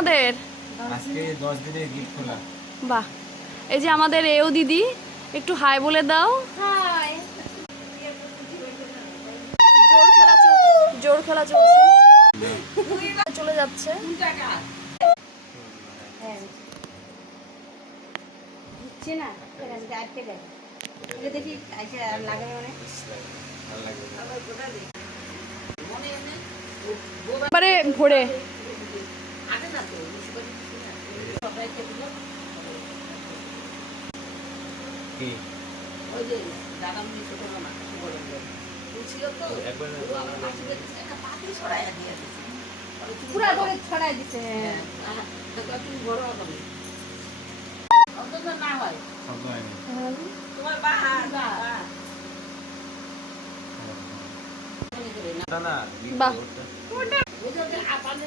তোমাদের? আজকে 10 দিনের গিফট খোলা। বাহ, এই যে আমাদের এও দিদি, একটু হাই বলে দাও। হাই। জোর খেলা চলছে, চলে যাচ্ছে। বুঝছি না আটকে দেয় দেখি লাগে মানে ভালো লাগবে। এবারে ঘোরে কি ওই যে দাদা মুনি ছোট মামা বড় ছিল তো একবার একটা পাখি ছড়াইয়া দিয়ে দিয়েছে পুরা করে ছড়াই দিছে। তুমি বড় হবে অন্তত না হয় শব্দ হয়নি। তোমার বাহার না না বাহ। ওই যে আপনি